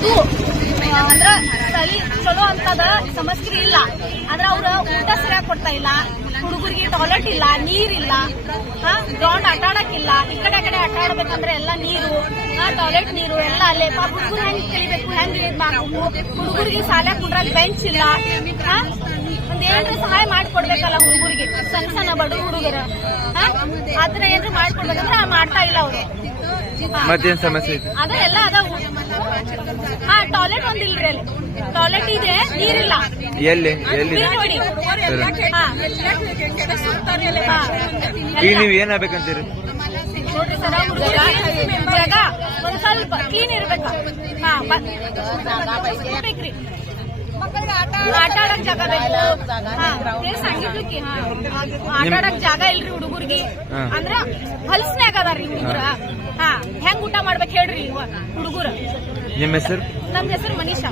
ಆ, ಅಂದ್ರ ಸರಿ ಚಲೋ ಅಂತದ ಸಮಸ್ಯೆ ಇಲ್ಲ. ಆದ್ರ ಅವ್ರ ಊಟ ಸರಿಯಾಗಿ ಕೊಡ್ತಾ ಇಲ್ಲ ಹುಡುಗರಿಗೆ ಟಾಯ್ಲೆಟ್ ಇಲ್ಲ ನೀರಿಲ್ಲ ಗ್ರೌಂಡ್ ಆಟ ಆಡಕ್ಕಿಲ್ಲ ಈ ಕಡೆ ಆ ಕಡೆ ಆಟ ಆಡ್ಬೇಕಂದ್ರೆ ಎಲ್ಲ ನೀರು ಟಾಯ್ಲೆಟ್ ನೀರು ಎಲ್ಲ ಅಲ್ಲೇ. ಪಾಪ ಹುಡುಗರು ಹೆಂಗ್ ಕಲಿಬೇಕು ಹೆಂಗ್ ಇದ್ ಮಾಡ್ಬೇಕು? ಹುಡುಗರಿಗೆ ಶಾಲೆ ಕುಂಡ್ರಾಗ ಬೆಂಚ್ ಇಲ್ಲ ಹಾ? ಒಂದ್ ಏನ್ರ ಸಹಾಯ ಮಾಡ್ಕೊಡ್ಬೇಕಲ್ಲ ಹುಡುಗರಿಗೆ ಸಣ್ಣ ಸಣ್ಣ ಬಡ ಹುಡುಗರ ಆದ್ರೆ ಏನ್ರ ಮಾಡ್ಕೊಡ್ಬೇಕಂದ್ರೆ ಮಾಡ್ತಾ ಇಲ್ಲ ಅವರು. ಮತ್ತೇನ್ ಸಮಸ್ಯೆ ಅದ ಎಲ್ಲ ಅದಾವು. ಹಾ ಟಾಯ್ಲೆಟ್ ಒಂದಿಲ್ರಿ ಅಲ್ಲಿ. ಟಾಯ್ಲೆಟ್ ಇದೆ ನೀರಿಲ್ಲ. ಎಲ್ಲಿ? ಎಲ್ಲಿ. ಈಗ ನೀವ್ ಏನ್ ನೋಡ್ರಿ ಸರ ಹುಡುಗರಿಗೆ ಜಾಗ ಒಂದ್ ಸ್ವಲ್ಪ ಕ್ಲೀನ್ ಇರಬೇಕು. ಹಾ ಬೇಕ್ರಿ. ಆಟ ಆಡಕ್ ಜಾಗ ಬೇಕು. ಸಂಗೀತಕ್ಕೆ? ಆಟ ಆಡಕ್ ಜಾಗ ಇಲ್ರಿ ಹುಡುಗರಿಗೆ. ಅಂದ್ರ ಹಲ್ಸ್ನ್ಯಾಗ ಅದಾರ್ರಿ ಹುಡುಗರ. ಹೆಂಗ್ ಊಟ ಮಾಡ್ಬೇಕು ಹೇಳ್ರಿ ಹುಡುಗರು. ನಿಮ್ಮ ಹೆಸರು? ನಮ್ ಹೆಸರು ಮನೀಷಾ